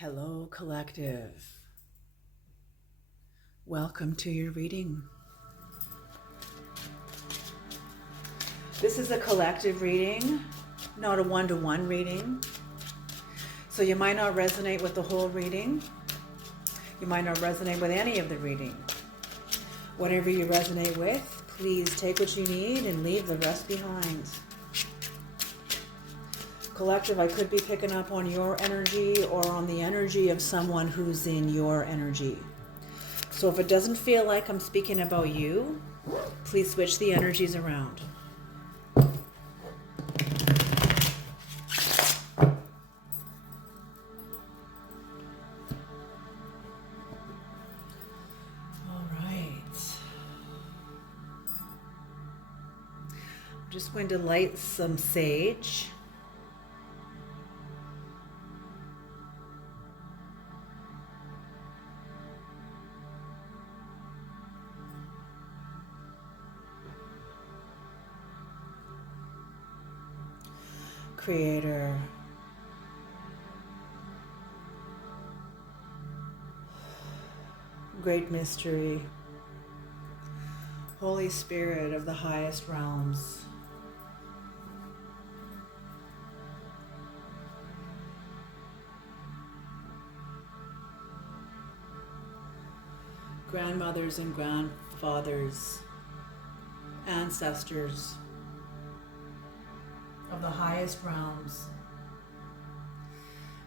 Hello, collective. Welcome to your reading. This is a collective reading, not a one-to-one reading. So you might not resonate with the whole reading. You might not resonate with any of the reading. Whatever you resonate with, please take what you need and leave the rest behind. Collective, I could be picking up on your energy or on the energy of someone who's in your energy. So if it doesn't feel like I'm speaking about you, please switch the energies around. All right. I'm just going to light some sage. Creator, Great Mystery, Holy Spirit of the highest realms, grandmothers and grandfathers, ancestors of the highest realms,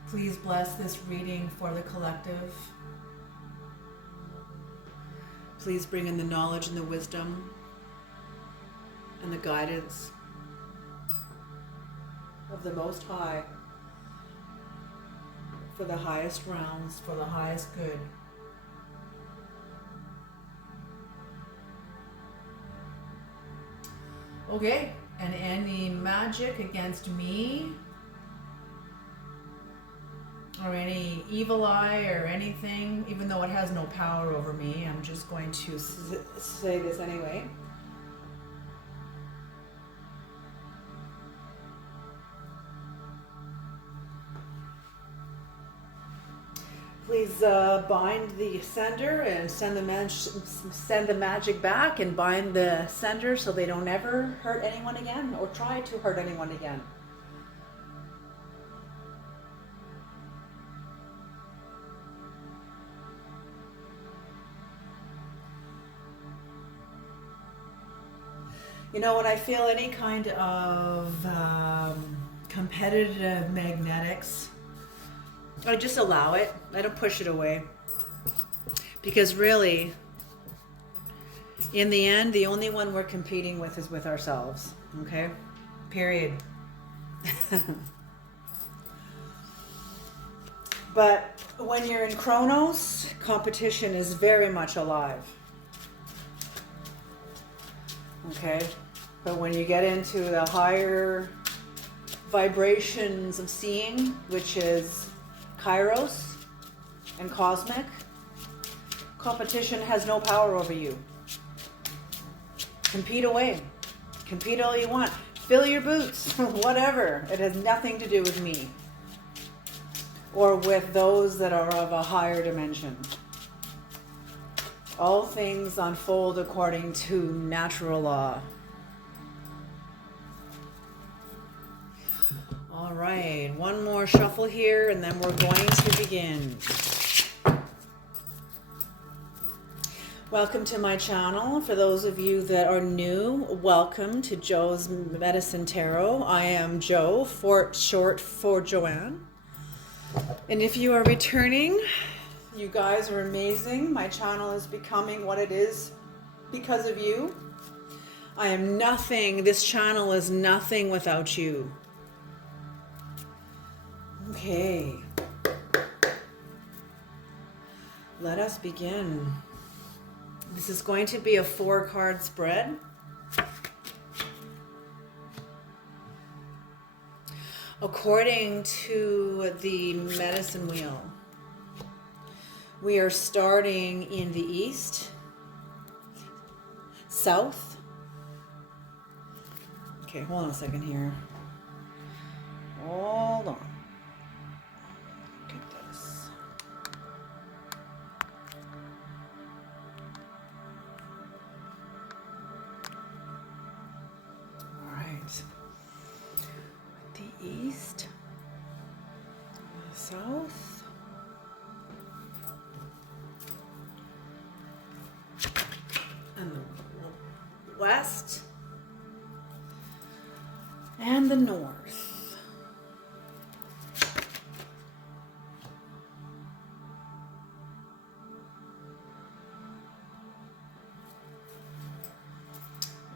please bless this reading for the collective. Please bring in the knowledge and the wisdom and the guidance of the Most High for the highest realms, for the highest good. Okay. And any magic against me or any evil eye or anything, even though it has no power over me, I'm just going to say this anyway. Please bind the sender and send the magic back and bind the sender so they don't ever hurt anyone again or try to hurt anyone again. You know, when I feel any kind of competitive magnetics, I just allow it. I don't push it away. Because really, in the end, the only one we're competing with is with ourselves. Okay? Period. But when you're in Chronos, competition is very much alive. Okay? But when you get into the higher vibrations of seeing, which is Kairos and cosmic, competition has no power over you. Compete away. Compete all you want. Fill your boots. Whatever. It has nothing to do with me or with those that are of a higher dimension. All things unfold according to natural law. All right, one more shuffle here and then we're going to begin. Welcome to my channel. For those of you that are new, welcome to Joe's Medicine Tarot. I am Joe, short for Joanne. And if you are returning, you guys are amazing. My channel is becoming what it is because of you. I am nothing. This channel is nothing without you. Okay. Let us begin. This is going to be a 4-card spread. According to the medicine wheel, we are starting in the east, south. Okay, hold on a second here. Hold on. Get this. east, the south, and the west, and the north.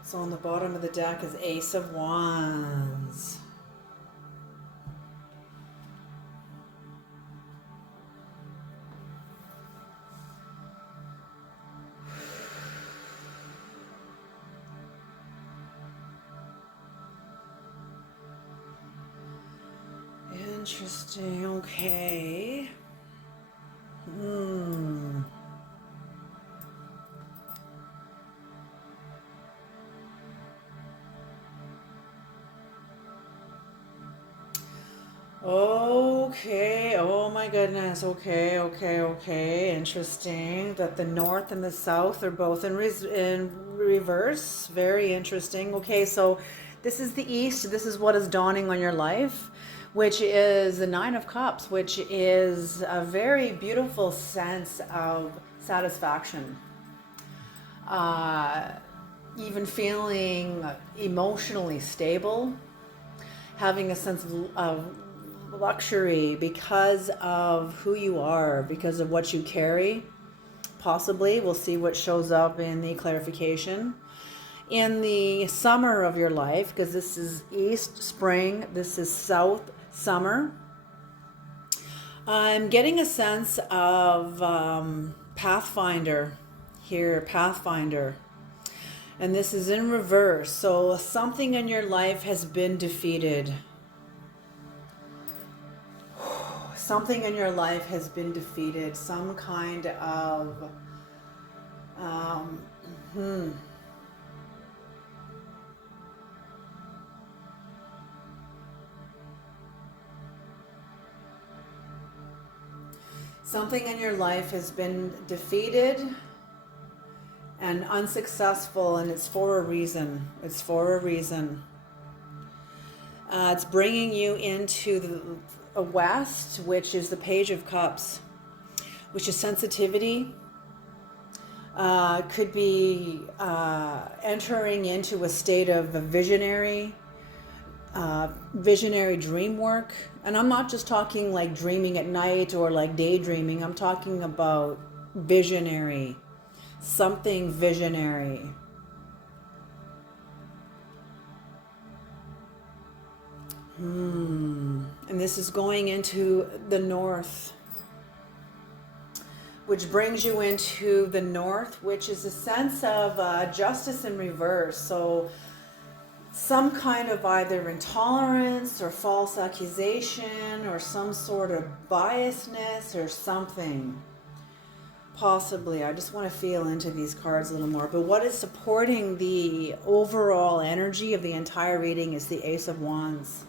So on the bottom of the deck is Ace of Wands. Interesting, okay. Okay, oh my goodness, okay. Interesting that the north and the south are both in reverse. Very interesting. Okay, so this is the east. This is what is dawning on your life, which is the Nine of Cups, which is a very beautiful sense of satisfaction. Even feeling emotionally stable, having a sense of luxury because of who you are, because of what you carry. Possibly, we'll see what shows up in the clarification. In the summer of your life, because this is east, spring, this is south, summer. I'm getting a sense of Pathfinder here, Pathfinder. And this is in reverse. So something in your life has been defeated. Something in your life has been defeated. Some kind of something in your life has been defeated and unsuccessful, and it's for a reason. It's for a reason. It's bringing you into the west, which is the Page of Cups, which is sensitivity. Could be entering into a state of a visionary dream work. And I'm not just talking like dreaming at night or like daydreaming. I'm talking about visionary, something visionary. And this is going into the north, which brings you into the north, which is a sense of justice in reverse. So some kind of either intolerance or false accusation or some sort of biasness or something. Possibly. I just want to feel into these cards a little more. But what is supporting the overall energy of the entire reading is the Ace of Wands.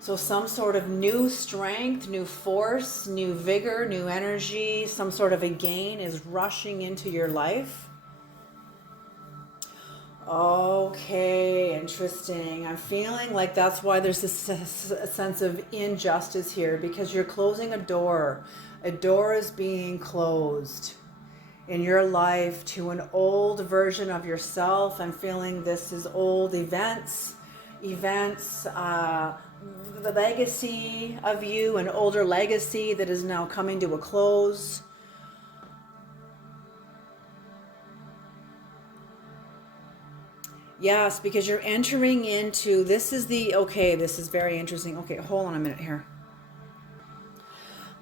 So some sort of new strength, new force, new vigor, new energy, some sort of a gain is rushing into your life. Okay, interesting. I'm feeling like that's why there's this a sense of injustice here, because you're closing a door. A door is being closed in your life to an old version of yourself. I'm feeling this is old events, the legacy of you, an older legacy that is now coming to a close. Yes, because you're entering into, this is very interesting. Okay, hold on a minute here.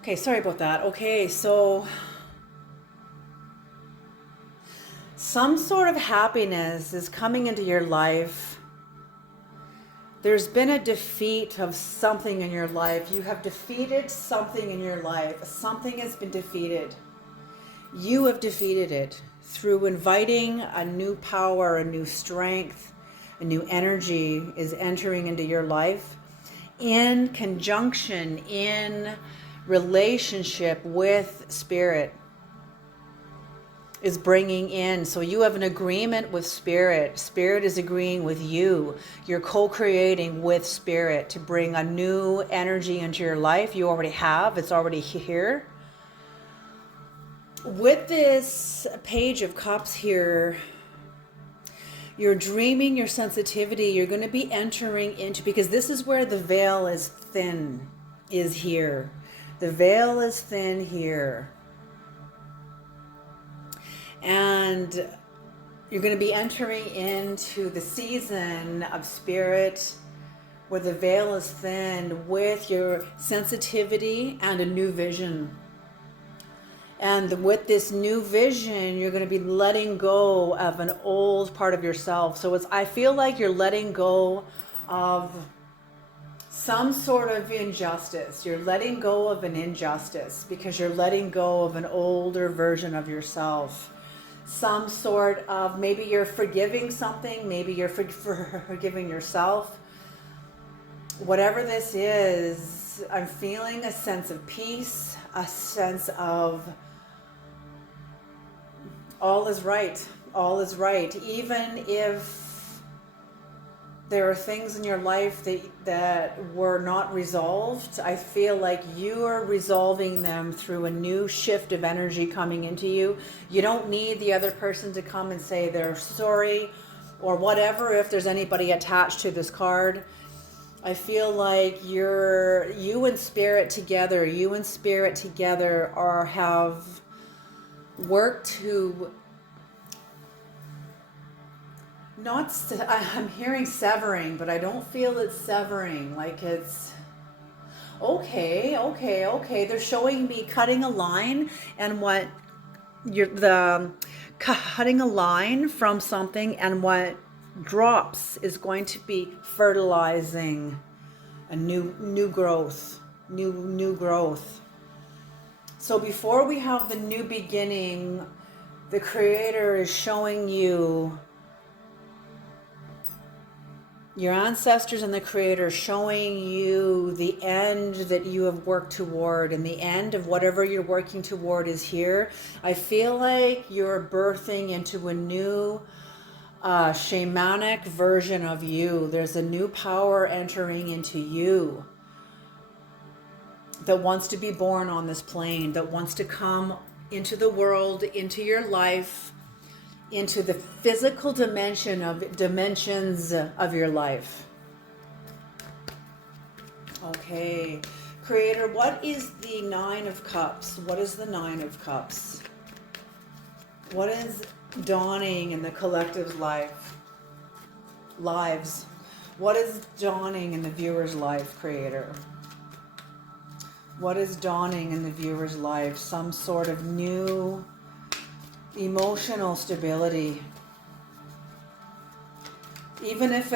Okay, sorry about that. Okay, so some sort of happiness is coming into your life. There's been a defeat of something in your life. You have defeated something in your life. Something has been defeated. You have defeated it through inviting a new power, a new strength, a new energy is entering into your life in conjunction, in relationship with spirit. is bringing in. So you have an agreement with Spirit. Spirit is agreeing with you. You're co-creating with Spirit to bring a new energy into your life. You already have. It's already here. With this Page of Cups here, you're dreaming your sensitivity. You're going to be entering into, because this is where the veil is thin, is here. The veil is thin here. And you're going to be entering into the season of Spirit where the veil is thin with your sensitivity and a new vision. And with this new vision, you're going to be letting go of an old part of yourself. So I feel like you're letting go of some sort of injustice. You're letting go of an injustice because you're letting go of an older version of yourself. Some sort of, maybe you're forgiving something, maybe you're forgiving yourself. Whatever this is, I'm feeling a sense of peace, a sense of all is right. All is right. Even if there are things in your life that were not resolved, I feel like you are resolving them through a new shift of energy coming into you. You don't need the other person to come and say they're sorry or whatever if there's anybody attached to this card. I feel like you and Spirit together have work to I'm hearing severing, but I don't feel it's severing. Like it's okay. They're showing me cutting a line, and what cutting a line from something, and what drops is going to be fertilizing a new growth. So before we have the new beginning, the Creator is showing you, your ancestors and the Creator showing you the end that you have worked toward, and the end of whatever you're working toward is here. I feel like you're birthing into a new shamanic version of you. There's a new power entering into you that wants to be born on this plane, that wants to come into the world, into your life, into the physical dimensions of your life. Okay, Creator, what is the Nine of Cups? What is the Nine of Cups? What is dawning in the collective's lives? What is dawning in the viewer's life, Creator? What is dawning in the viewer's life? Some sort of new emotional stability. Even if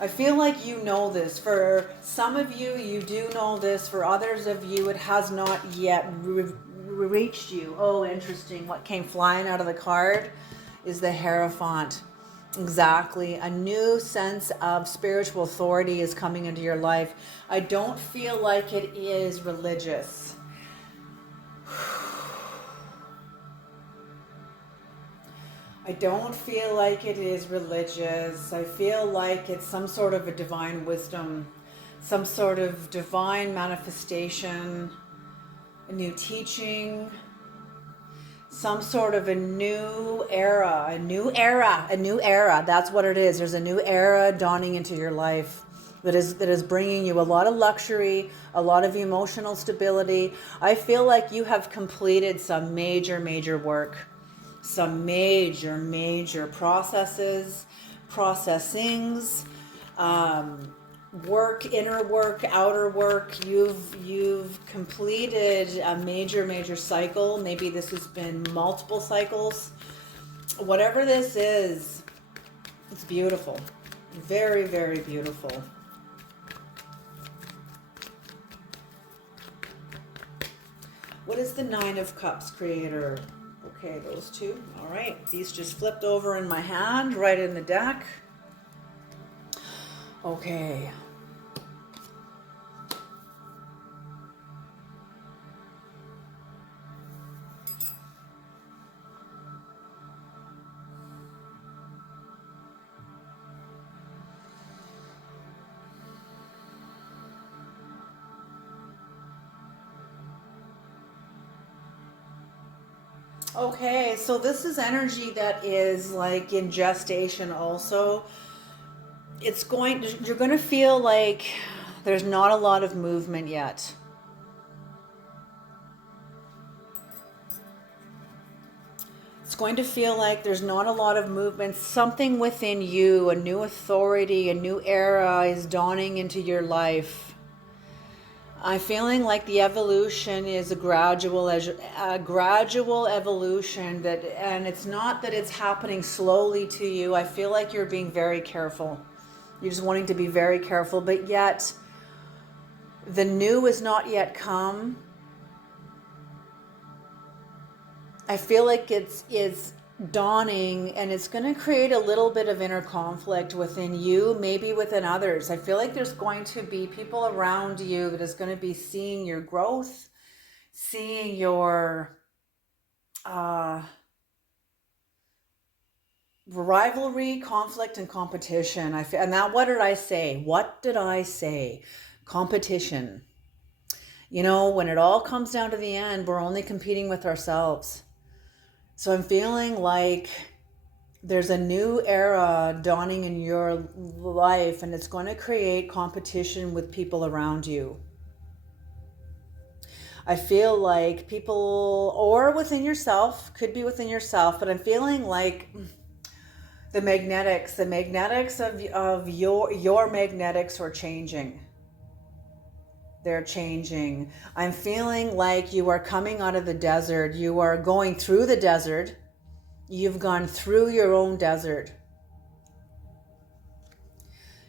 I feel like you know this. For some of you, you do know this. For others of you, it has not yet reached you. Oh, interesting. What came flying out of the card is the Hierophant. Exactly. A new sense of spiritual authority is coming into your life. I don't feel like it is religious. I don't feel like it is religious. I feel like it's some sort of a divine wisdom, some sort of divine manifestation, a new teaching, some sort of a new era. That's what it is. There's a new era dawning into your life that is bringing you a lot of luxury, a lot of emotional stability. I feel like you have completed some major work. Some major processings, work, inner work, outer work. You've completed a major cycle. Maybe this has been multiple cycles. Whatever this is, it's beautiful. Very beautiful. What is the Nine of Cups, Creator? Okay, those two. All right. These just flipped over in my hand, right in the deck. Okay. Okay, so this is energy that is like in gestation also. You're going to feel like there's not a lot of movement yet. It's going to feel like there's not a lot of movement. Something within you, a new authority, a new era is dawning into your life. I'm feeling like the evolution is a gradual evolution and it's not that it's happening slowly to you. I feel like you're being very careful. You're just wanting to be very careful, but yet the new is not yet come. I feel like it's dawning and it's going to create a little bit of inner conflict within you, maybe within others. I feel like there's going to be people around you that is going to be seeing your growth, seeing your rivalry, conflict, and competition. And that, what did I say? What did I say? Competition. You know, when it all comes down to the end, we're only competing with ourselves. So I'm feeling like there's a new era dawning in your life and it's going to create competition with people around you. I feel like people, or within yourself, could be within yourself, but I'm feeling like the magnetics of your magnetics are changing. They're changing. I'm feeling like you are coming out of the desert. You are going through the desert. You've gone through your own desert.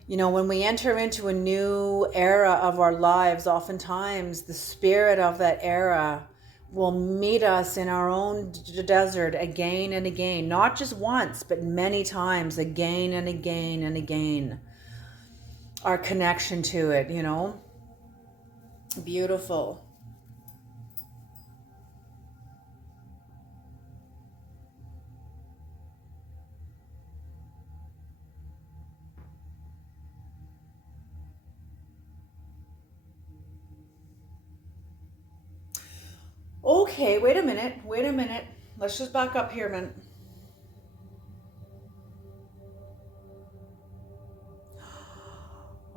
You know, when we enter into a new era of our lives, oftentimes the spirit of that era will meet us in our own desert again and again. Not just once, but many times, again and again and again. Our connection to it, you know. Beautiful. Okay, wait a minute. Let's just back up here a minute.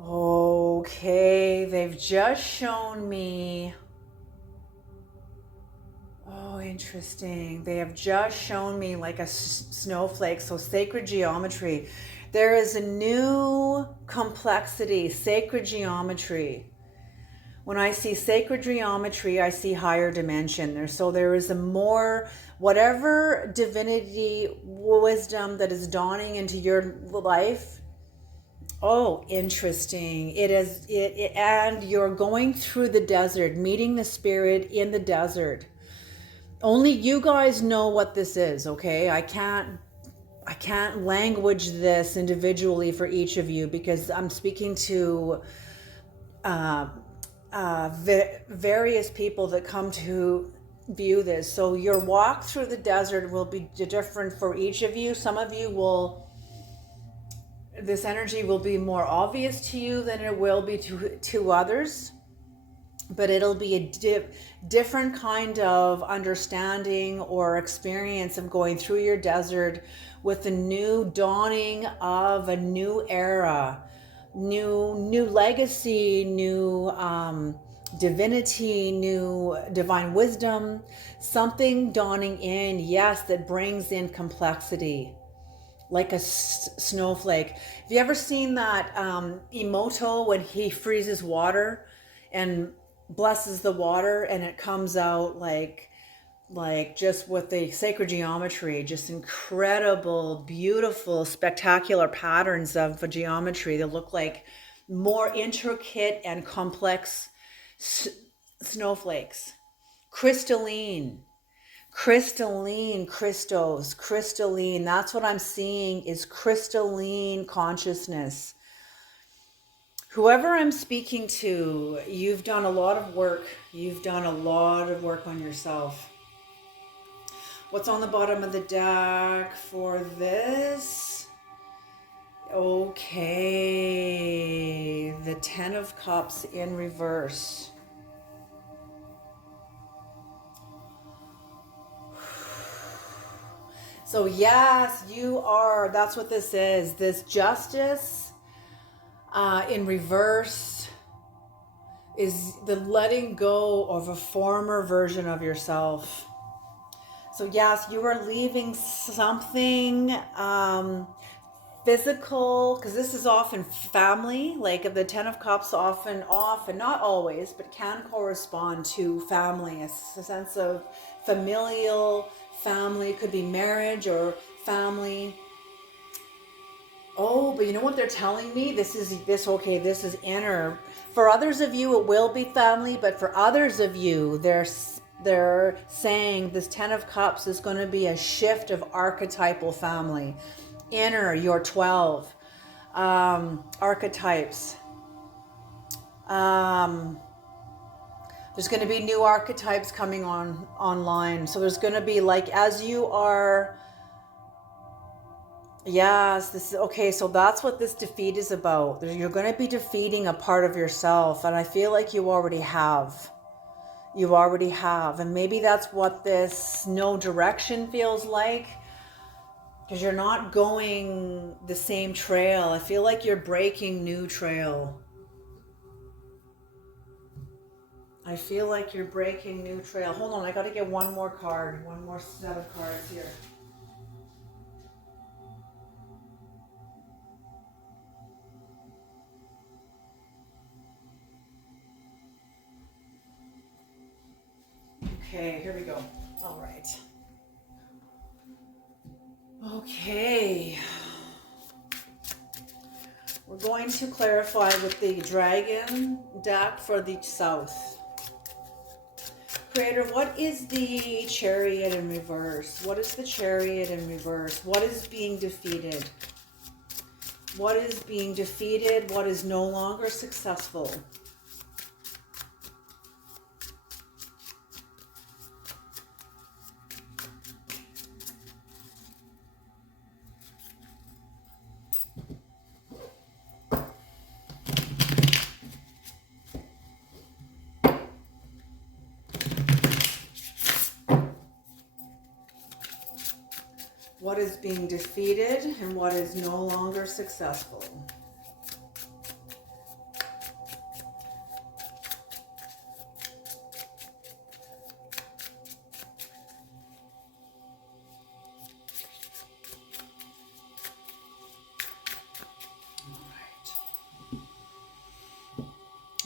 Okay, they've just shown me. Oh, interesting. They have just shown me like a snowflake. So, sacred geometry. There is a new complexity, sacred geometry. When I see sacred geometry, I see higher dimension there. So there is a more, whatever divinity wisdom that is dawning into your life. Oh, interesting. And you're going through the desert, meeting the spirit in the desert. Only you guys know what this is, okay? I can't language this individually for each of you because I'm speaking to various people that come to view this. So your walk through the desert will be different for each of you. Some of you this energy will be more obvious to you than it will be to others. But it'll be a different kind of understanding or experience of going through your desert with the new dawning of a new era, new legacy, new divinity, new divine wisdom, something dawning in, yes, that brings in complexity like a snowflake. Have you ever seen that Emoto when he freezes water and blesses the water and it comes out like just with the sacred geometry, just incredible, beautiful, spectacular patterns of geometry that look like more intricate and complex snowflakes, crystalline, crystalline. That's what I'm seeing is crystalline consciousness. Whoever I'm speaking to, you've done a lot of work. You've done a lot of work on yourself. What's on the bottom of the deck for this? Okay, the Ten of Cups in reverse. So yes, you are, that's what this is. This justice in reverse is the letting go of a former version of yourself. So yes, you are leaving something physical, because this is often family, like the Ten of Cups often, not always, but can correspond to family, a sense of familial family. It could be marriage or family. Oh, but you know what they're telling me? This is inner. For others of you, it will be family, but for others of you, they're saying this Ten of Cups is going to be a shift of archetypal family. Inner, your 12 archetypes. There's going to be new archetypes coming online. So there's going to be, like, as you are. Yes, this is okay. So that's what this defeat is about. You're going to be defeating a part of yourself, and I feel like you already have. You already have, and maybe that's what this no direction feels like, because you're not going the same trail. I feel like you're breaking new trail. I feel like you're breaking new trail. Hold on, I got to get one more card, one more set of cards here. Okay, here we go. All right. Okay. We're going to clarify with the dragon deck for the south. Creator, what is the chariot in reverse? What is the chariot in reverse? What is being defeated? What is being defeated? What is no longer successful? What is being defeated and what is no longer successful?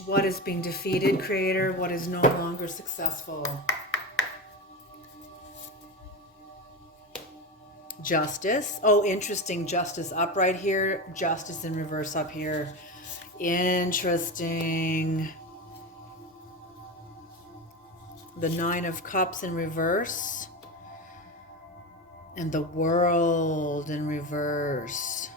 What is being defeated, Creator? What is no longer successful? Justice. Oh, interesting. Justice up right here. Justice in reverse up here. Interesting. The Nine of Cups in reverse. And the World in reverse.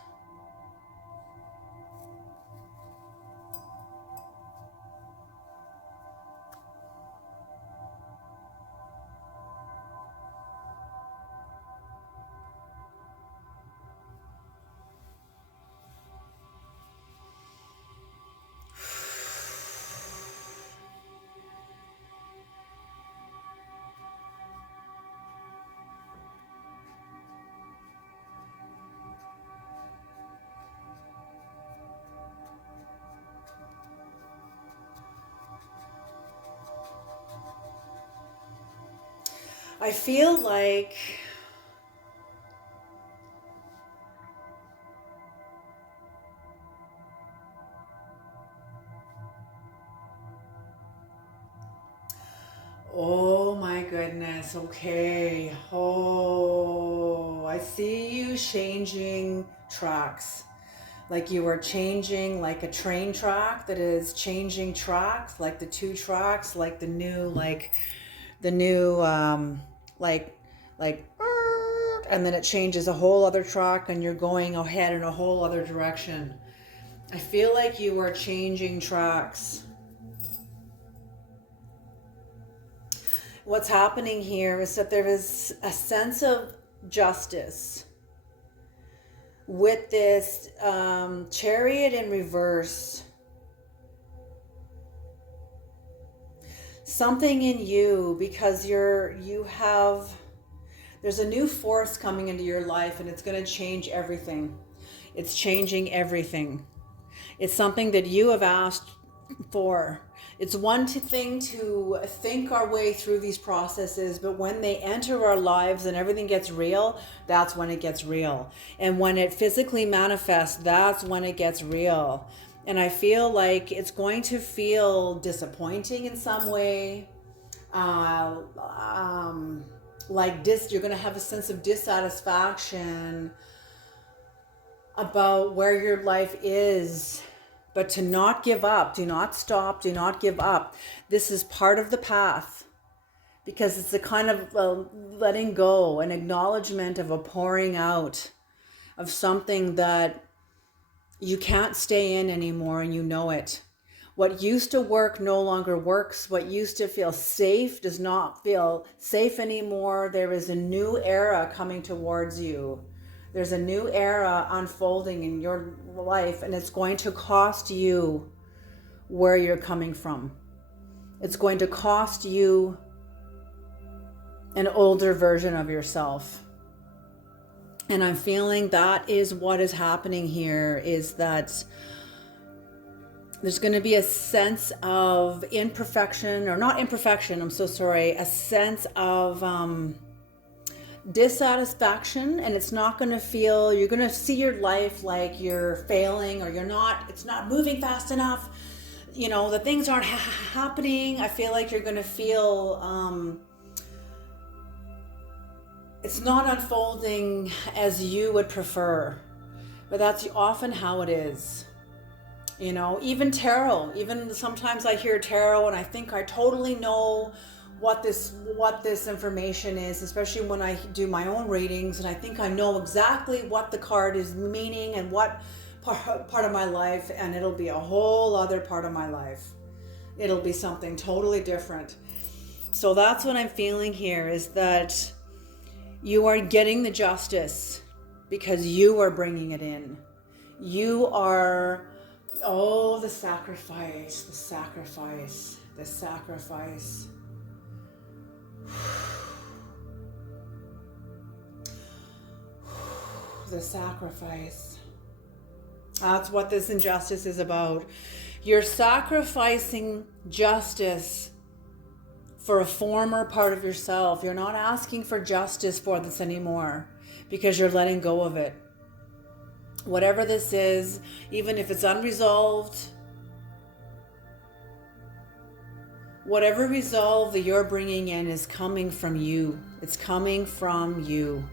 I feel like oh my goodness, okay. Oh, I see you changing tracks. Like you are changing, like a train track that is changing tracks, like the two tracks, like the new, like, and then it changes a whole other track and you're going ahead in a whole other direction. I feel like you are changing tracks. What's happening here is that there is a sense of justice with this chariot in reverse. Something in you, because you have There's a new force coming into your life, and it's going to change everything. It's changing everything. It's something that you have asked for. It's one thing to think our way through these processes, but when they enter our lives and everything gets real, that's when it gets real. And when it physically manifests, that's when it gets real. And I feel like it's going to feel disappointing in some way. You're going to have a sense of dissatisfaction about where your life is. But to not give up, do not stop, do not give up. This is part of the path, because it's a kind of letting go, an acknowledgement of a pouring out of something that you can't stay in anymore, and you know it. What used to work no longer works. What used to feel safe does not feel safe anymore. There is a new era coming towards you. There's a new era unfolding in your life, and it's going to cost you where you're coming from. It's going to cost you an older version of yourself. And I'm feeling that is what is happening here, is that there's going to be a sense of imperfection, or not imperfection, I'm so sorry, a sense of dissatisfaction, and it's not going to feel, you're going to see your life like you're failing, or it's not moving fast enough, the things aren't happening. I feel like you're going to feel it's not unfolding as you would prefer, but that's often how it is. Even tarot, even sometimes I hear tarot and I think I totally know what this information is, especially when I do my own readings, and I think I know exactly what the card is meaning and what part of my life, and it'll be a whole other part of my life. It'll be something totally different. So that's what I'm feeling here, is that you are getting the justice because you are bringing it in. You are, the sacrifice, the sacrifice, the sacrifice. The sacrifice. That's what this injustice is about. You're sacrificing justice for a former part of yourself. You're not asking for justice for this anymore because you're letting go of it. Whatever this is, even if it's unresolved, whatever resolve that you're bringing in is coming from you. It's coming from you.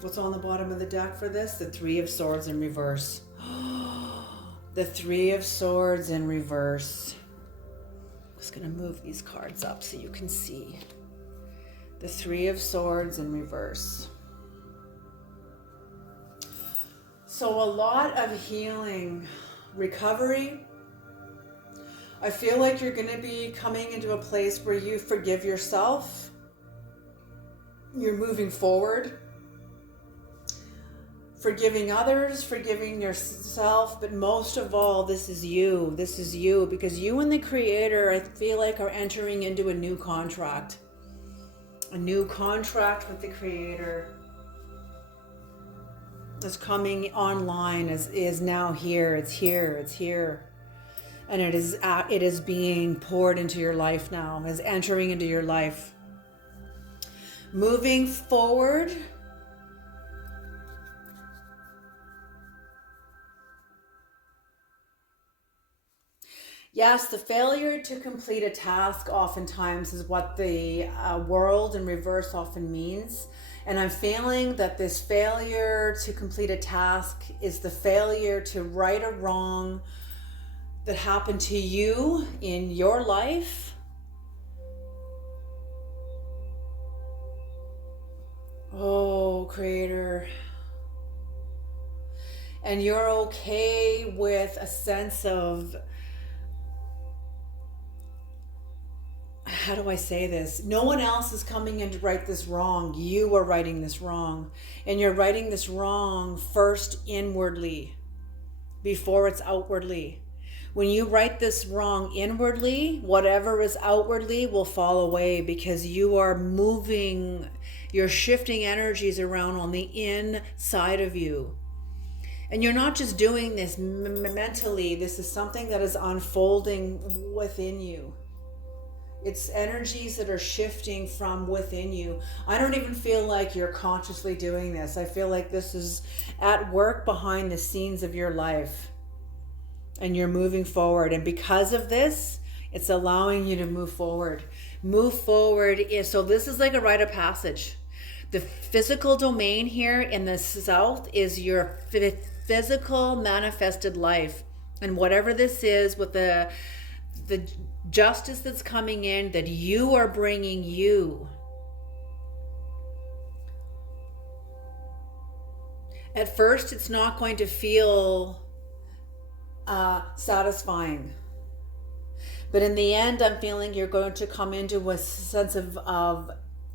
What's on the bottom of the deck for this? The Three of Swords in reverse. The Three of Swords in reverse. I'm just going to move these cards up so you can see. The Three of Swords in reverse. So a lot of healing, recovery. I feel like you're going to be coming into a place where you forgive yourself. You're moving forward. Forgiving others, forgiving yourself, but most of all, this is you, because you and the Creator, I feel like, are entering into a new contract with the Creator is coming online, is now here, it's here, and it is being poured into your life now, is entering into your life. Moving forward. Yes, the failure to complete a task oftentimes is what the world in reverse often means. And I'm feeling that this failure to complete a task is the failure to right a wrong that happened to you in your life. Oh, Creator. And you're okay with a sense of, how do I say this? No one else is coming in to right this wrong. You are righting this wrong. And you're righting this wrong first inwardly before it's outwardly. When you right this wrong inwardly, whatever is outwardly will fall away, because you are moving, you're shifting energies around on the inside of you. And you're not just doing this mentally, this is something that is unfolding within you. It's energies that are shifting from within you. I don't even feel like you're consciously doing this. I feel like this is at work behind the scenes of your life. And you're moving forward. And because of this, it's allowing you to move forward. Move forward. So this is like a rite of passage. The physical domain here in the south is your physical manifested life. And whatever this is, with the justice that's coming in, that you are bringing you. At first, it's not going to feel satisfying. But in the end, I'm feeling you're going to come into a sense of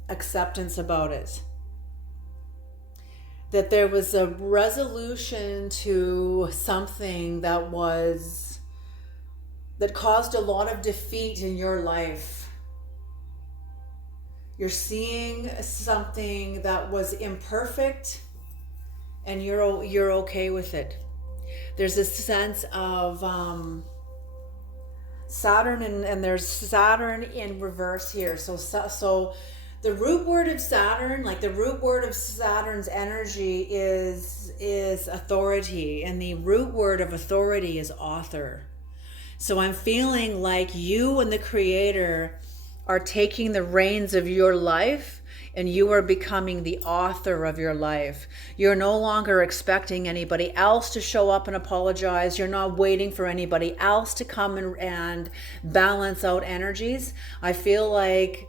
acceptance about it. That there was a resolution to something that caused a lot of defeat in your life. You're seeing something that was imperfect, and you're okay with it. There's a sense of Saturn, and there's Saturn in reverse here. So the root word of Saturn, like the root word of Saturn's energy is authority, and the root word of authority is author. So I'm feeling like you and the Creator are taking the reins of your life, and you are becoming the author of your life. You're no longer expecting anybody else to show up and apologize. You're not waiting for anybody else to come and balance out energies. I feel like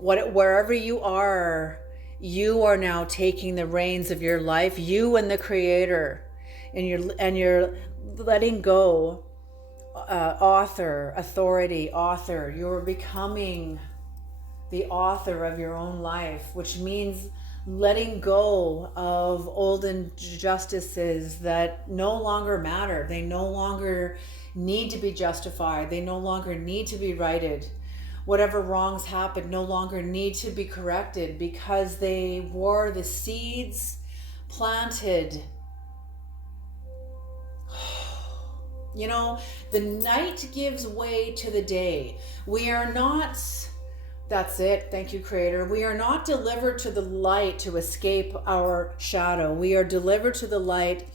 wherever you are now taking the reins of your life, you and the Creator, and you're letting go. Author, authority, author. You're becoming the author of your own life, which means letting go of old injustices that no longer matter. They no longer need to be justified. They no longer need to be righted. Whatever wrongs happened no longer need to be corrected, because they were the seeds planted. You know, the night gives way to the day. We are not, that's it, thank you, Creator. We are not delivered to the light to escape our shadow. We are delivered to the light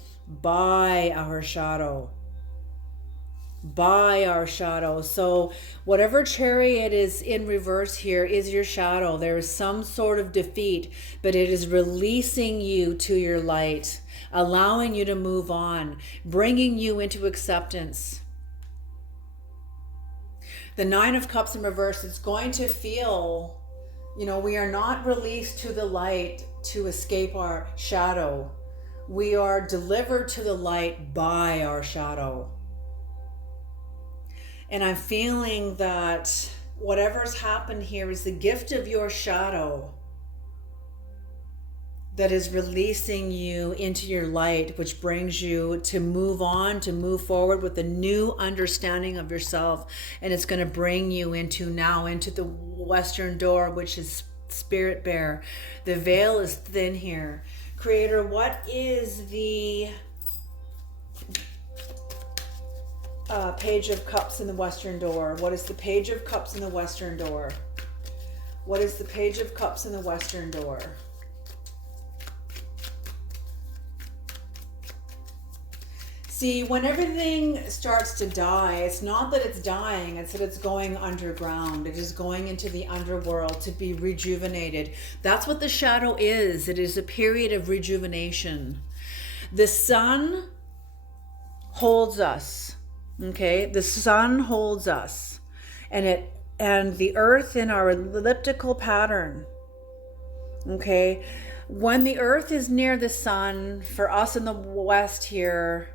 by our shadow. By our shadow. So whatever chariot is in reverse here is your shadow. There is some sort of defeat, but it is releasing you to your light, allowing you to move on, bringing you into acceptance. The Nine of Cups in reverse is going to feel, we are not released to the light to escape our shadow. We are delivered to the light by our shadow. And I'm feeling that whatever's happened here is the gift of your shadow that is releasing you into your light, which brings you to move on, to move forward with a new understanding of yourself. And it's going to bring you into the western door, which is Spirit Bear. The veil is thin here. Creator, what is the Page of Cups in the Western door? What is the Page of Cups in the Western door? What is the Page of Cups in the Western door? See, when everything starts to die, it's not that it's dying, it's that it's going underground. It is going into the underworld to be rejuvenated. That's what the shadow is. It is a period of rejuvenation. The sun holds us. Okay, the sun holds us, and the earth in our elliptical pattern. Okay, when the earth is near the sun, for us in the west here,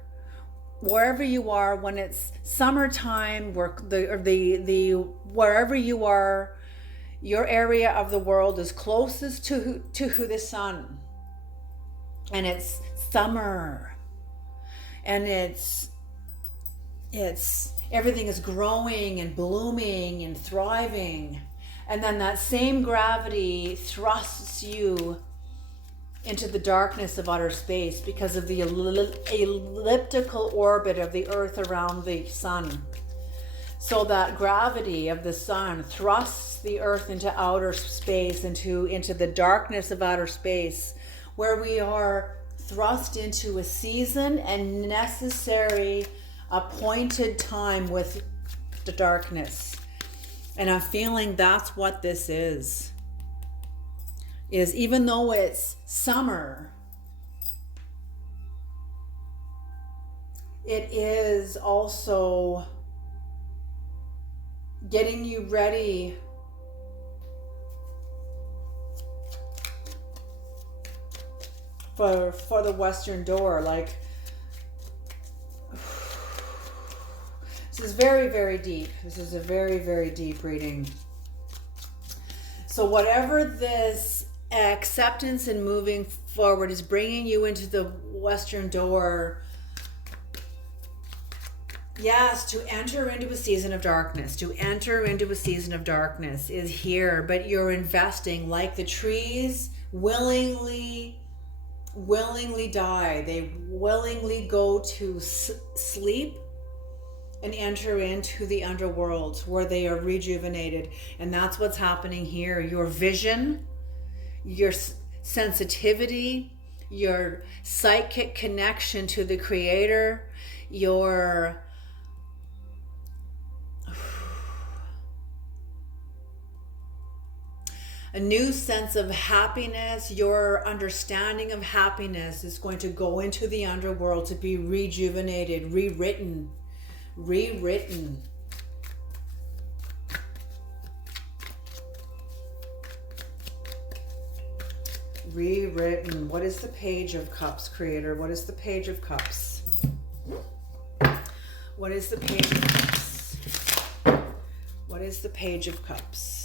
wherever you are, when it's summertime, wherever you are, your area of the world is closest to the sun, and it's summer, and it's everything is growing and blooming and thriving. And then that same gravity thrusts you into the darkness of outer space because of the elliptical orbit of the Earth around the sun. So that gravity of the sun thrusts the Earth into outer space, into the darkness of outer space, where we are thrust into a season and necessary appointed time with the darkness. And I'm feeling that's what this is even though it's summer, it is also getting you ready for the Western door. Like, this is very, very deep. This is a very, very deep reading. So whatever this acceptance and moving forward is bringing you into the Western door, yes, to enter into a season of darkness, is here, but you're investing like the trees willingly die. They willingly go to sleep and enter into the underworld where they are rejuvenated. And that's what's happening here. Your vision, your sensitivity, your psychic connection to the Creator, your a new sense of happiness, your understanding of happiness is going to go into the underworld to be rejuvenated, rewritten. What is the Page of Cups, Creator? What is the Page of Cups? What is the Page of Cups? What is the Page of Cups?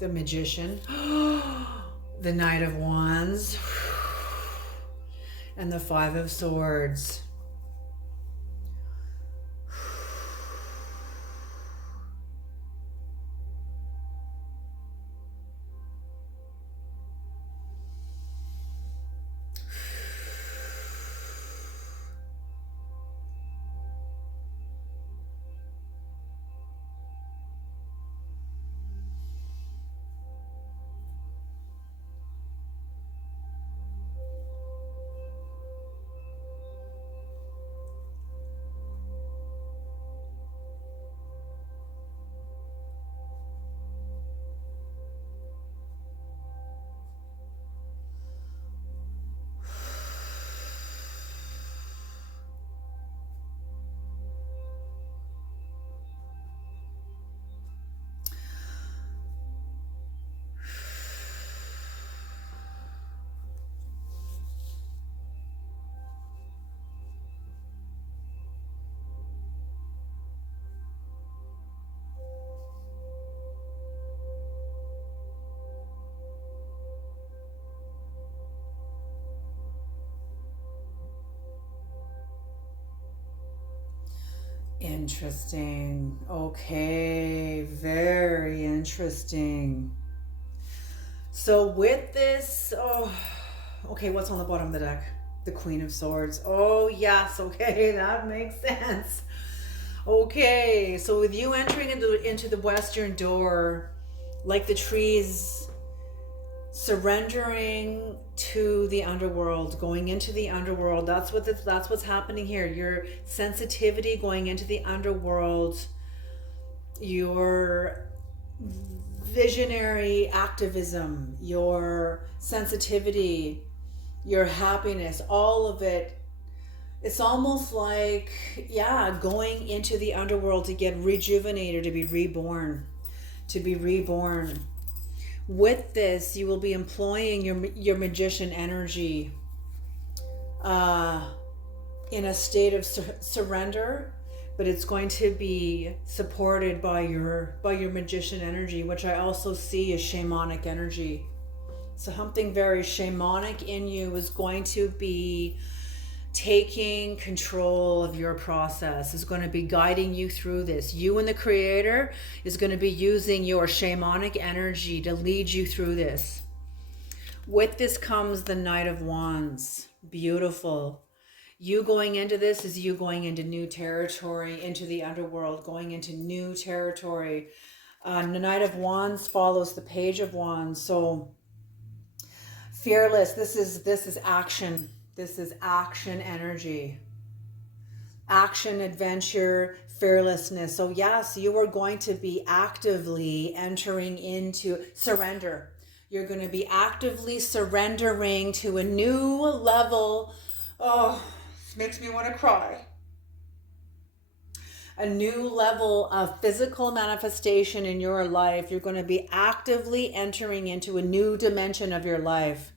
The Magician, the Knight of Wands, and the Five of Swords. Interesting. Okay, very interesting. So with this, okay, what's on the bottom of the deck? The Queen of Swords. Oh, yes, okay, that makes sense. Okay, so with you entering into the Western door, like the trees, surrendering to the underworld, going into the underworld. That's what's happening here. Your sensitivity going into the underworld, your visionary activism, your sensitivity, your happiness, all of it. It's almost like, going into the underworld to get rejuvenated, to be reborn. With this, you will be employing your magician energy in a state of surrender, but it's going to be supported by your magician energy, which I also see as shamanic energy. So something very shamanic in you is going to be taking control of your process, is going to be guiding you through this. You and the creator is going to be using your shamanic energy to lead you through this. With this comes the Knight of Wands. Beautiful. You going into this is you going into new territory, into the underworld, going into new territory. The Knight of Wands follows the Page of Wands. So fearless. This is action. This is action energy. Action, adventure, fearlessness. So yes, you are going to be actively entering into surrender. You're going to be actively surrendering to a new level. Oh, this makes me want to cry. A new level of physical manifestation in your life. You're going to be actively entering into a new dimension of your life.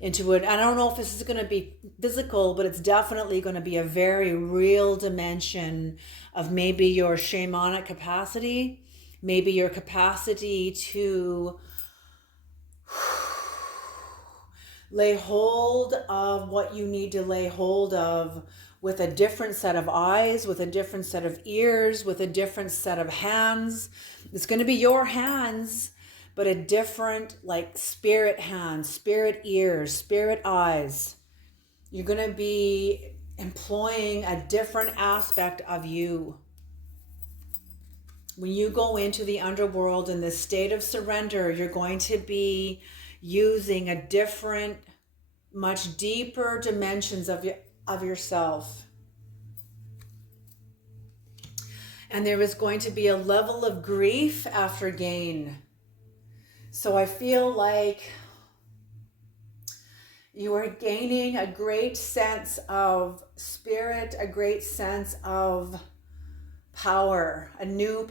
Into it. I don't know if this is going to be physical, but it's definitely going to be a very real dimension of maybe your shamanic capacity, maybe your capacity to lay hold of what you need to lay hold of with a different set of eyes, with a different set of ears, with a different set of hands. It's going to be your hands, but a different, like, spirit hands, spirit ears, spirit eyes. You're going to be employing a different aspect of you. When you go into the underworld in this state of surrender, you're going to be using a different, much deeper dimensions of yourself. And there is going to be a level of grief after gain. So I feel like you are gaining a great sense of spirit, a great sense of power, a new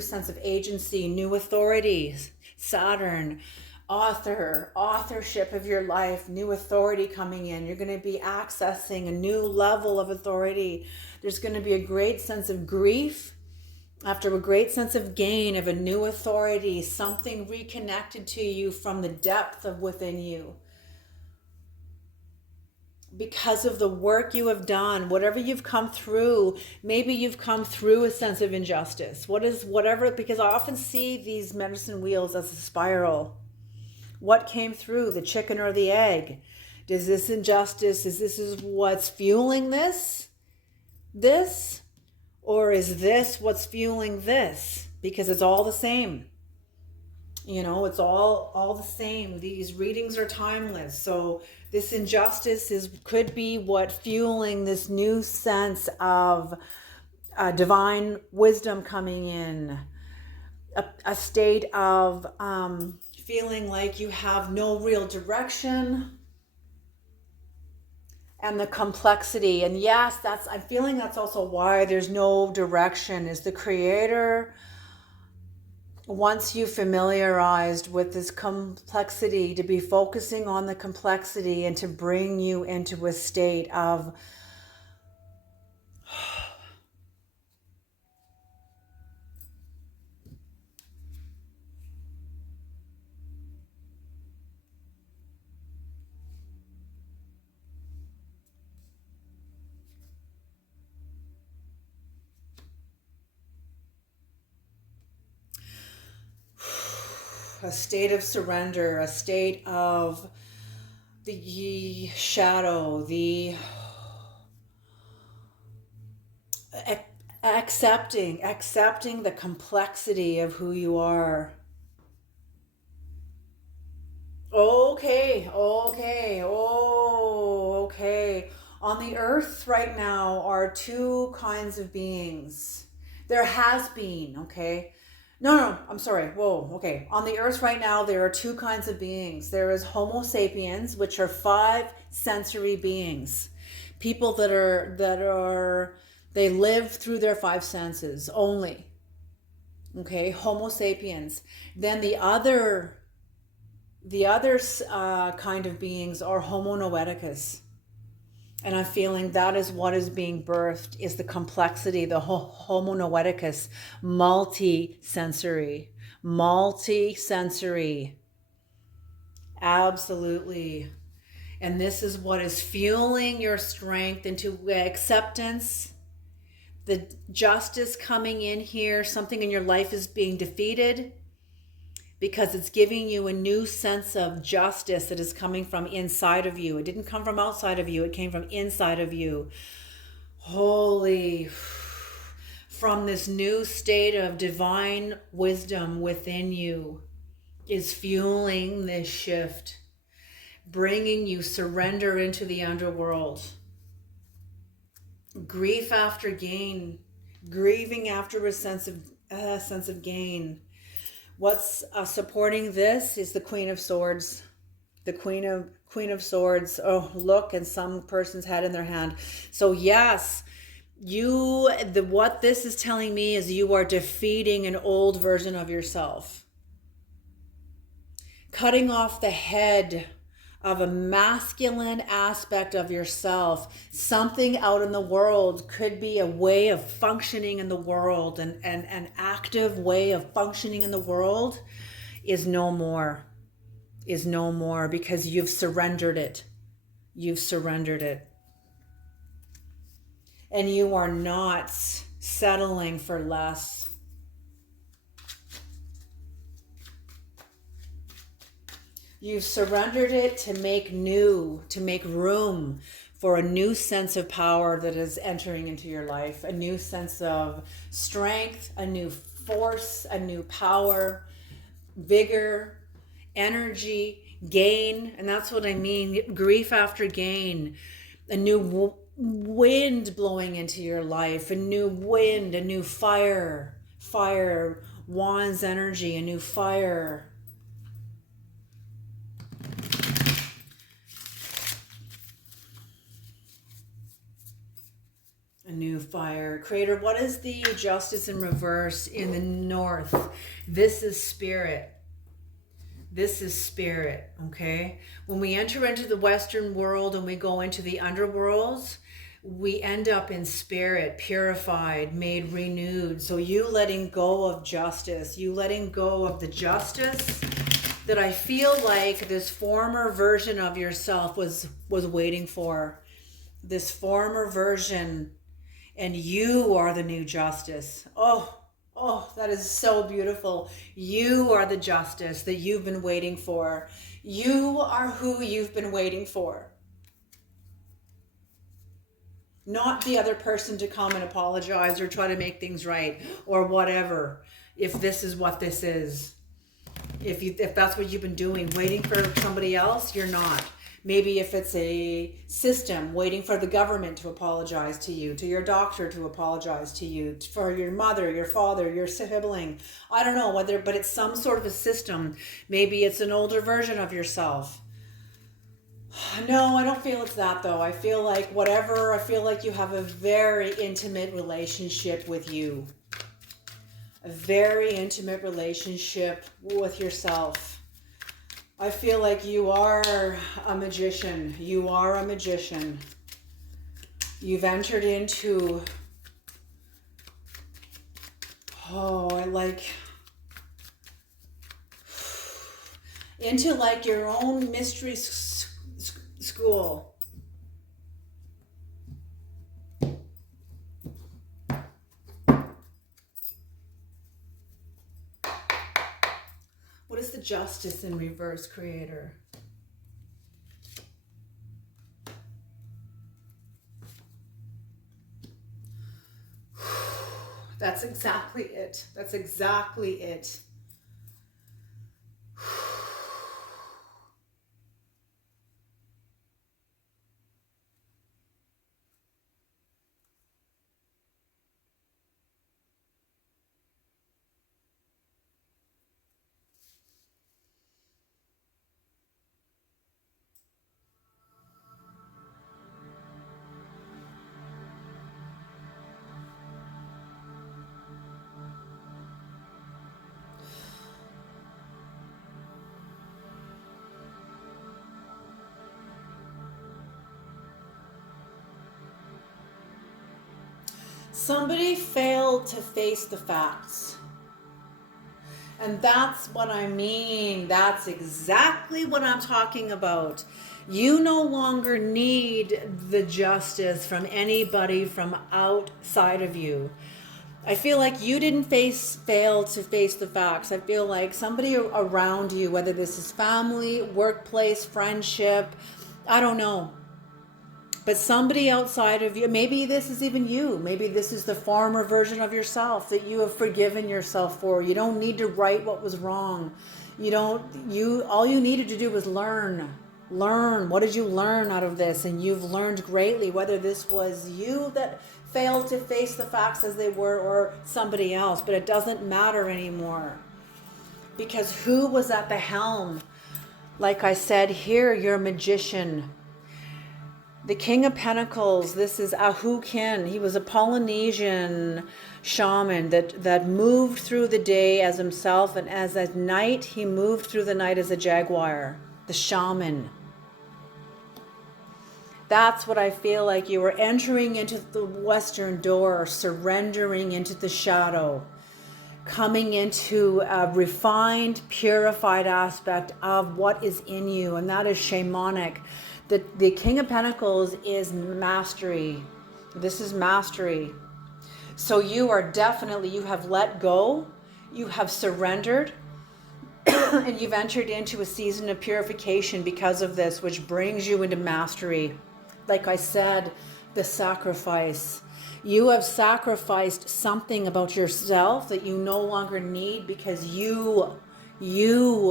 sense of agency, new authorities. Saturn, authorship of your life, new authority coming in. You're going to be accessing a new level of authority. There's going to be a great sense of grief after a great sense of gain of a new authority, something reconnected to you from the depth of within you. Because of the work you have done, whatever you've come through, maybe you've come through a sense of injustice. Because I often see these medicine wheels as a spiral. What came through, the chicken or the egg? Does this injustice, is what's fueling this? Or is this what's fueling this? Because it's all the same. You know, it's all the same. These readings are timeless. So this injustice could be what fueling this new sense of divine wisdom coming in. A state of feeling like you have no real direction. And the complexity. And yes, I'm feeling that's also why there's no direction, is the creator, once you familiarized with this complexity, to be focusing on the complexity and to bring you into a state of a state of surrender, a state of the shadow, the accepting the complexity of who you are. Okay. On the earth right now are two kinds of beings. There has been, okay? No, I'm sorry. Whoa, okay. On the earth right now, there are two kinds of beings. There is Homo sapiens, which are 5 sensory beings. People they live through their 5 senses only. Okay, Homo sapiens. Then the other The other kind of beings are Homo noeticus. And I'm feeling that is what is being birthed, is the complexity, the Homo noeticus, multi-sensory, multi-sensory. Absolutely. And this is what is fueling your strength into acceptance, the justice coming in here. Something in your life is being defeated because it's giving you a new sense of justice that is coming from inside of you. It didn't come from outside of you, it came from inside of you. Holy, from this new state of divine wisdom within you is fueling this shift, bringing you surrender into the underworld. Grief after gain, grieving after a sense of gain. What's supporting this is the Queen of Swords. The Queen of Swords. Oh, look, and some person's had in their hand. So yes, what this is telling me is you are defeating an old version of yourself. Cutting off the head of a masculine aspect of yourself. Something out in the world could be a way of functioning in the world, and an active way of functioning in the world is no more. Is no more, because you've surrendered it. You've surrendered it. And you are not settling for less. You've surrendered it to make new, to make room for a new sense of power that is entering into your life, a new sense of strength, a new force, a new power, vigor, energy, gain. And that's what I mean, grief after gain, a new wind blowing into your life, a new wind, a new fire, wands energy, a new fire. A new fire. Creator, what is the justice in reverse in the north? This is spirit. This is spirit, okay? When we enter into the Western world and we go into the underworlds, we end up in spirit, purified, made renewed. So you letting go of justice, you letting go of the justice that I feel like this former version of yourself was waiting for. This former version, and you are the new justice. Oh, that is so beautiful. You are the justice that you've been waiting for. You are who you've been waiting for. Not the other person to come and apologize or try to make things right or whatever. If this is what this is. If that's what you've been doing, waiting for somebody else, you're not. Maybe if it's a system, waiting for the government to apologize to you, to your doctor to apologize to you, for your mother, your father, your sibling. I don't know whether, but it's some sort of a system. Maybe it's an older version of yourself. No, I don't feel it's that though. I feel like you have a very intimate relationship with you. A very intimate relationship with yourself. I feel like you are a magician. You are a magician. You've entered into, into like your own mystery school. What is the justice in reverse, Creator? That's exactly it. That's exactly it. Somebody failed to face the facts. And that's what I mean. That's exactly what I'm talking about. You no longer need the justice from anybody from outside of you. I feel like you didn't fail to face the facts. I feel like somebody around you, whether this is family, workplace, friendship, I don't know. But somebody outside of you, maybe this is even you. Maybe this is the former version of yourself that you have forgiven yourself for. You don't need to right what was wrong. All you needed to do was learn. Learn. What did you learn out of this? And you've learned greatly, whether this was you that failed to face the facts as they were or somebody else. But it doesn't matter anymore. Because who was at the helm? Like I said here, you're a magician. The King of Pentacles, this is Ahukin. He was a Polynesian shaman that moved through the day as himself, and as at night, he moved through the night as a jaguar, the shaman. That's what I feel like. You were entering into the western door, surrendering into the shadow, coming into a refined, purified aspect of what is in you, and that is shamanic. The King of Pentacles is mastery. This is mastery. So you have let go, you have surrendered, and you've entered into a season of purification because of this, which brings you into mastery. Like I said, the sacrifice. You have sacrificed something about yourself that you no longer need because you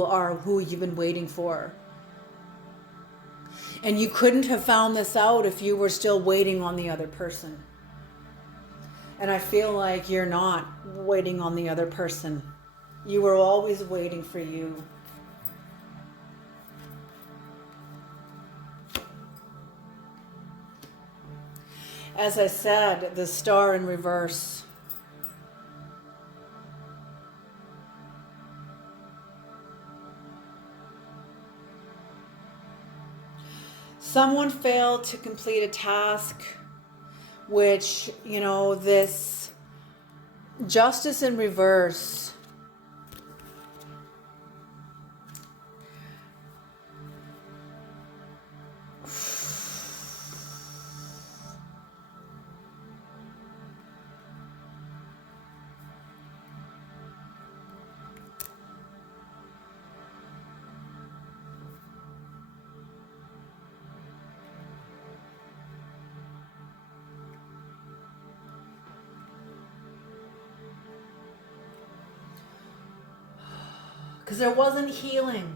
are who you've been waiting for. And you couldn't have found this out if you were still waiting on the other person. And I feel like you're not waiting on the other person. You were always waiting for you. As I said, the star in reverse. Someone failed to complete a task, which, this justice in reverse. Because there wasn't healing.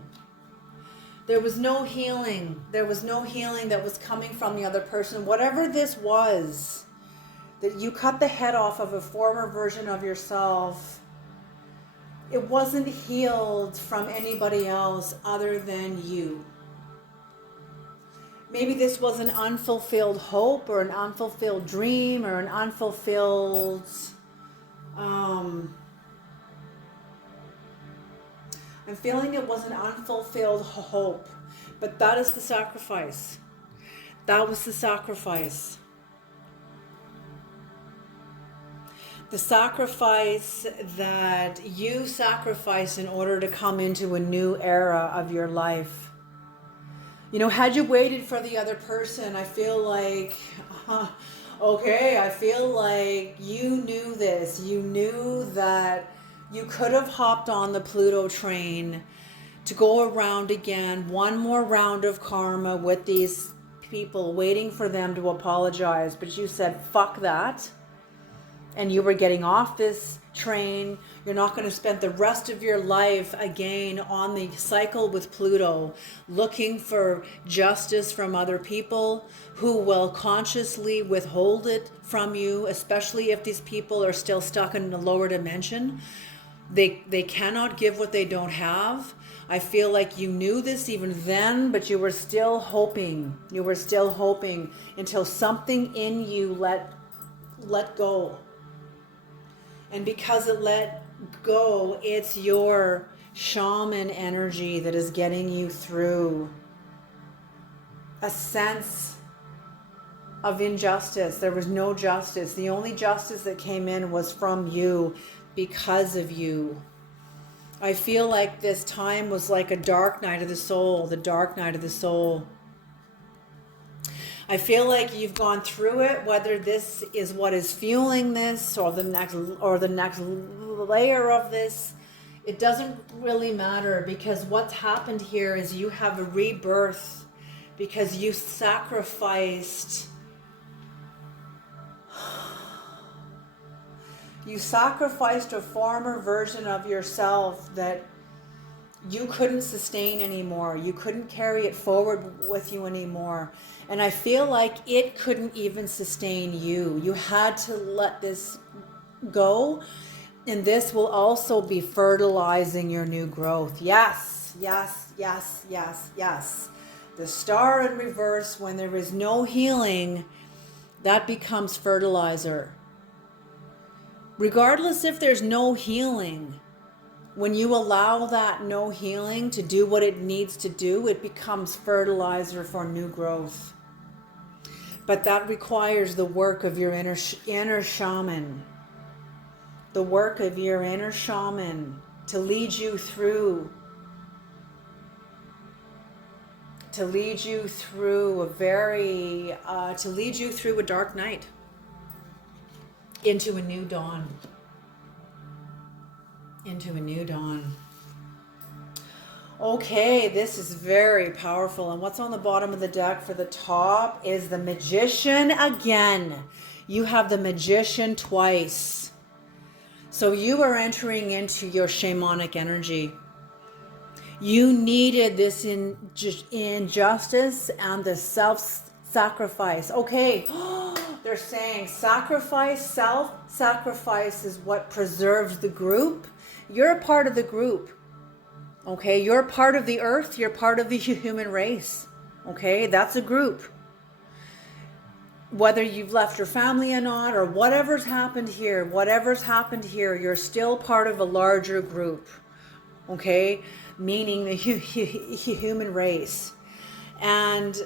There was no healing. There was no healing that was coming from the other person. Whatever this was, that you cut the head off of a former version of yourself, it wasn't healed from anybody else other than you. Maybe this was an unfulfilled hope or an unfulfilled dream or an unfulfilled... I'm feeling it was an unfulfilled hope, but that is the sacrifice. That was the sacrifice. The sacrifice that you sacrificed in order to come into a new era of your life. Had you waited for the other person, I feel like, I feel like you knew this. You knew that you could have hopped on the Pluto train to go around again, one more round of karma with these people, waiting for them to apologize. But you said, fuck that. And you were getting off this train. You're not going to spend the rest of your life again on the cycle with Pluto, looking for justice from other people who will consciously withhold it from you, especially if these people are still stuck in the lower dimension. They cannot give what they don't have. I feel like you knew this even then, but you were still hoping. You were still hoping until something in you let go. And because it let go, it's your shaman energy that is getting you through a sense of injustice. There was no justice. The only justice that came in was from you, because of you. I feel like this time was like a dark night of the soul, the dark night of the soul. I feel like you've gone through it, whether this is what is fueling this or the next layer of this. It doesn't really matter, because what's happened here is you have a rebirth, because you sacrificed. You sacrificed a former version of yourself that you couldn't sustain anymore. You couldn't carry it forward with you anymore. And I feel like it couldn't even sustain you. You had to let this go. And this will also be fertilizing your new growth. Yes, yes, yes, yes, yes. The star in reverse, when there is no healing, that becomes fertilizer. Regardless if there's no healing, when you allow that no healing to do what it needs to do, it becomes fertilizer for new growth. But that requires the work of your inner shaman. The work of your inner shaman to lead you through. To lead you through a dark night. Into a new dawn. Into a new dawn. Okay, this is very powerful. And what's on the bottom of the deck for the top is the Magician again. You have the Magician twice. So you are entering into your shamanic energy. You needed this injustice and the self-sacrifice. Okay, they're saying self-sacrifice is what preserves the group. You're a part of the group. Okay, you're part of the earth, you're part of the human race. Okay, that's a group. Whether you've left your family or not, or whatever's happened here, you're still part of a larger group. Okay, meaning the human race. And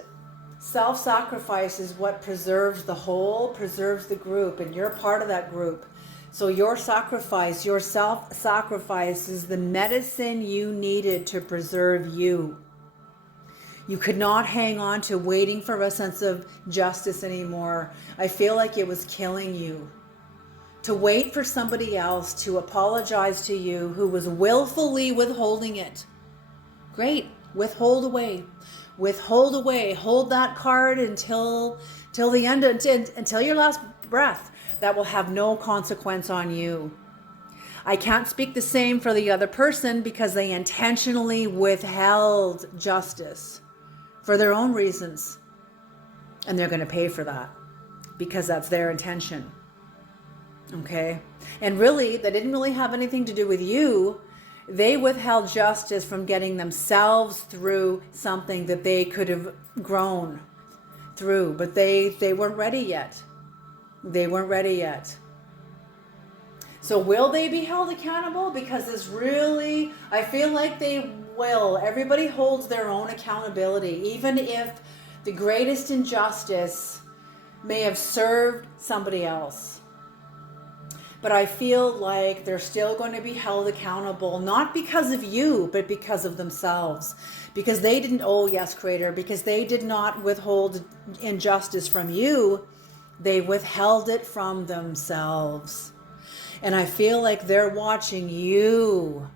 self-sacrifice is what preserves the whole, preserves the group, and you're part of that group. So your sacrifice, your self-sacrifice is the medicine you needed to preserve you. You could not hang on to waiting for a sense of justice anymore. I feel like it was killing you. To wait for somebody else to apologize to you who was willfully withholding it. Great, withhold away. Withhold away. Hold that card until the end, until your last breath. That will have no consequence on you. I can't speak the same for the other person because they intentionally withheld justice for their own reasons. And they're going to pay for that because that's their intention. Okay? And really, that didn't really have anything to do with you. They withheld justice from getting themselves through something that they could have grown through, but they weren't ready yet. They weren't ready yet. So will they be held accountable? Because it's really, I feel like they will. Everybody holds their own accountability, even if the greatest injustice may have served somebody else. But I feel like they're still going to be held accountable, not because of you, but because of themselves. Because they didn't, oh yes, Creator, because they did not withhold injustice from you, they withheld it from themselves. And I feel like they're watching you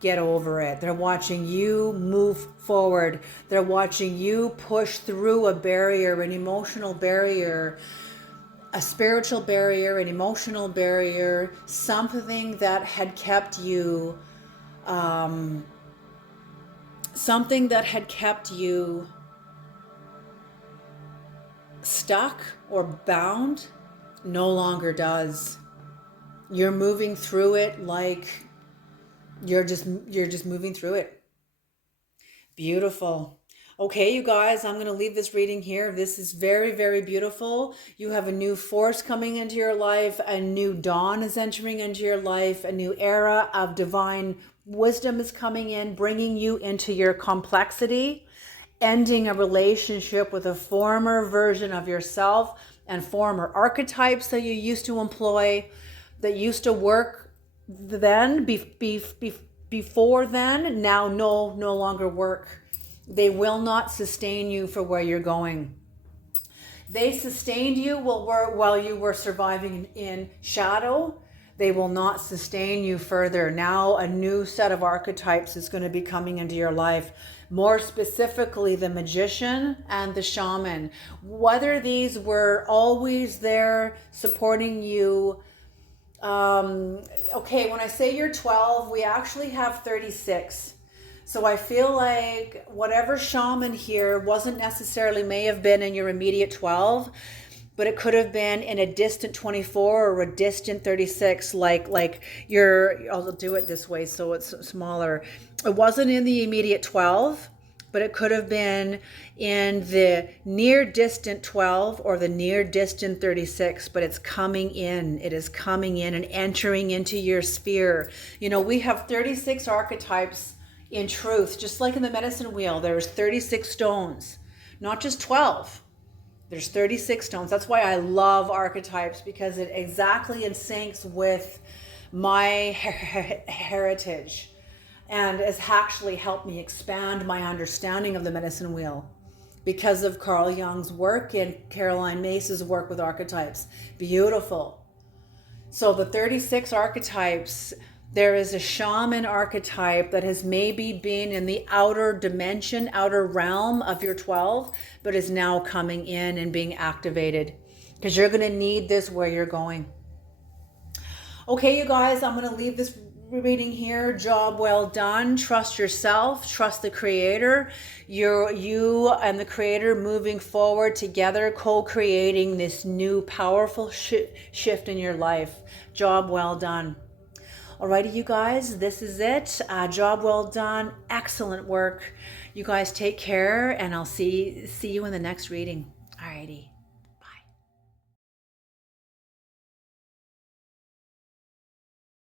get over it. They're watching you move forward. They're watching you push through a barrier, an emotional barrier, a spiritual barrier, an emotional barrier, something that had kept you, stuck or bound, no longer does. You're moving through it like you're just moving through it. Beautiful. Okay, you guys, I'm going to leave this reading here. This is very, very beautiful. You have a new force coming into your life. A new dawn is entering into your life. A new era of divine wisdom is coming in, bringing you into your complexity ending a relationship with a former version of yourself and former archetypes that you used to employ, that used to work then, before then, now no longer work. They will not sustain you for where you're going. They sustained you while you were surviving in shadow. They will not sustain you further. Now a new set of archetypes is going to be coming into your life. More specifically, the magician and the shaman. Whether these were always there supporting you. Okay, when I say you're 12, we actually have 36. So I feel like whatever shaman here wasn't necessarily, may have been in your immediate 12, but it could have been in a distant 24 or a distant 36, like I'll do it this way so it's smaller. It wasn't in the immediate 12, but it could have been in the near distant 12 or the near distant 36, but it's coming in. It is coming in and entering into your sphere. You know, we have 36 archetypes in truth. Just like in the medicine wheel, there's 36 stones, not just 12. There's 36 stones. That's why I love archetypes, because it exactly syncs with my heritage. And has actually helped me expand my understanding of the medicine wheel because of Carl Jung's work and Caroline Myss's work with archetypes. Beautiful. So the 36 archetypes, there is a shaman archetype that has maybe been in the outer dimension, outer realm of your 12, but is now coming in and being activated, because you're going to need this where you're going. Okay, you guys, I'm going to leave this reading here. Job well done. Trust yourself. Trust the creator. You and the creator moving forward together, co-creating this new powerful shift in your life. Job well done. Alrighty, you guys, this is it. Job well done. Excellent work. You guys take care, and I'll see you in the next reading. Alrighty.